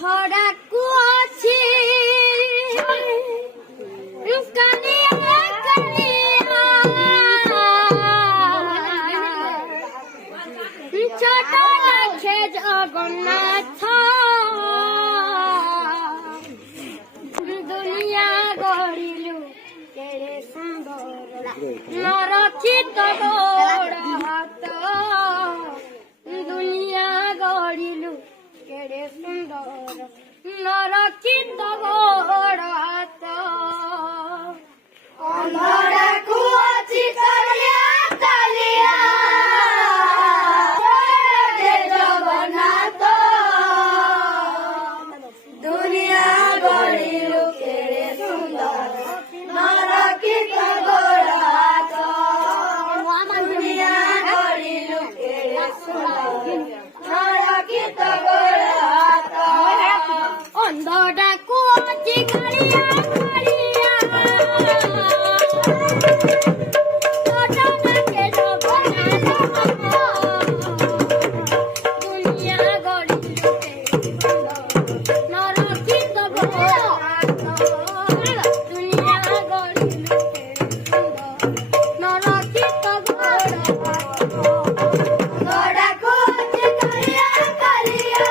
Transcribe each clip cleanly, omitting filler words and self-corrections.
ଅନ୍ଧଡ଼ାକୁ ଅଛି କାନିଆ କାନିଆ ଛୋଟ ଲାଖେ ଜଗନ୍ନାଥ ଦୁନିଆ ଗଢ଼ିଲୁ କେଡ଼େ ସୁନ୍ଦର ନରଖିତ ଗୋଡ଼ ହାତ ଦୁନିଆ ଗଢ଼ିଲୁ କେଡ଼େ ସୁନ୍ଦର ନରଖିତ ଗୋଡ଼ ହାତ ଅନ୍ଧଡ଼ାକୁ ଅଛି କାଳିଆ କାଳିଆ ଜଗନ୍ନାଥ ଦୁନିଆ ଗଢ଼ିଲୁ କେଡ଼େ ସୁନ୍ଦର ନରଖିତ ଗୋଡ଼ ହାତ ଦୁନିଆ ଗଢ଼ିଲୁ କେଡ଼େ ସୁନ୍ଦର ନରଖିତ ଗୋଡ଼ ହାତ ଅନ୍ଧଡ଼ାକୁ ଅଛି କାଳିଆ କାଳିଆ ଛୋଟ ଲାଖେ ଜଗନ୍ନାଥ ଦୁନିଆ ଗଢ଼ିଲୁ କେଡ଼େ ସୁନ୍ଦର ନରଖିତ ଗୋଡ଼ ହାତ ଦୁନିଆ ଗଢ଼ିଲୁ କେଡ଼େ ସୁନ୍ଦର ନରଖିତ ଗୋଡ଼ ହାତ ଅନ୍ଧଡ଼ାକୁ ଅଛି କାଳିଆ କାଳିଆ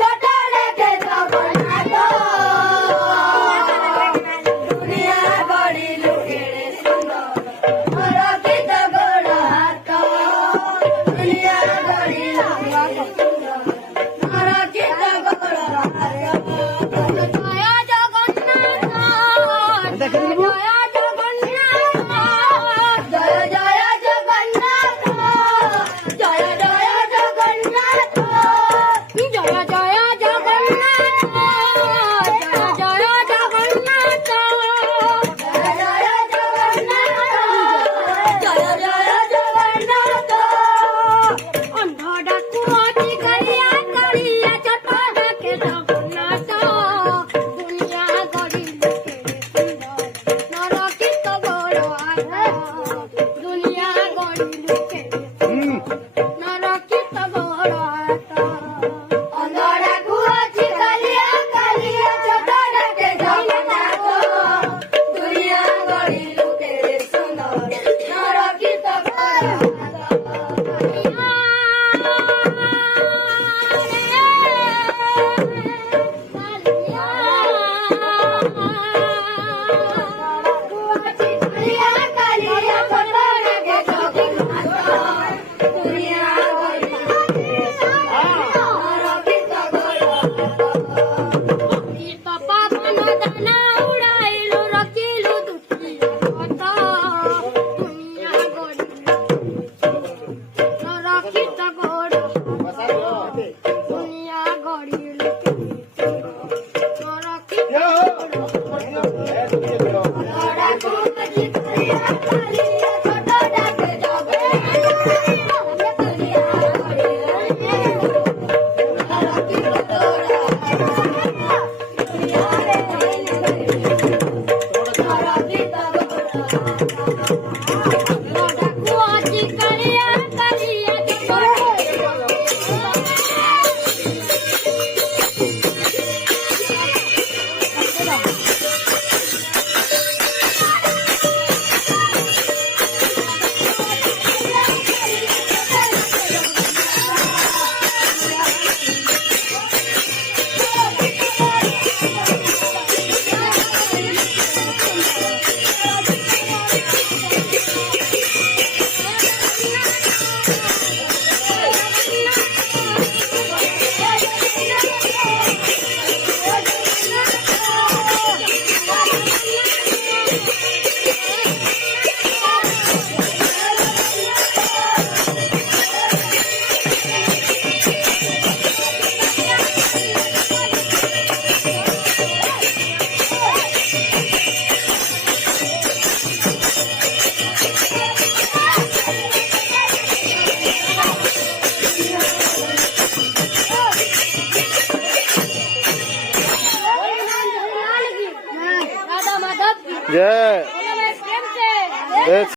ଛୋଟ ଲାଖେ ଜଗନ୍ନାଥ ଦୁନିଆ ଗଢ଼ିଲୁ କେଡ଼େ ସୁନ୍ଦର ନରଖିତ ଗୋଡ଼ ହାତ ଦୁନିଆ ଗଢ଼ିଲୁ କେଡ଼େ ସୁନ୍ଦର ନରଖିତ ଗୋଡ଼ ହାତ ଜୟ ଜଗନ୍ନାଥ ଜୟ ଜଗନ୍ନାଥ ଜୟ ଜୟ ଜଗନ୍ନାଥ ଜୟ ଜୟ ଜଗନ୍ନାଥ ଜୟ ଜୟ ଜଗନ୍ନାଥ ଜୟ ଜୟ ଜଗନ୍ନାଥ ଜୟ ଜୟ ଜଗନ୍ନାଥ ଅନ୍ଧଡ଼ାକୁ ଅଛି କାଳିଆ କାଳିଆ ଛୋଟ ଲାଖେ ଜଗନ୍ନାଥ ଦୁନିଆ ଗଢ଼ିଲୁ କେଡ଼େ ସୁନ୍ଦର ନରଖିତ ଗୋଡ଼ ହାତ ଦୁନିଆ ଗଢ଼ିଲୁ କେଡ଼େ ସୁନ୍ଦର ନରଖିତ ଗୋଡ଼ ହାତ ଅନ୍ଧଡ଼ାକୁ ଅଛି କାଳିଆ କାଳିଆ ଛୋଟ ଲାଖେ ଜଗନ୍ନାଥ ଦୁନିଆ ଗଢ଼ିଲୁ କେଡ଼େ ସୁନ୍ଦର ନରଖିତ ଗୋଡ଼ जय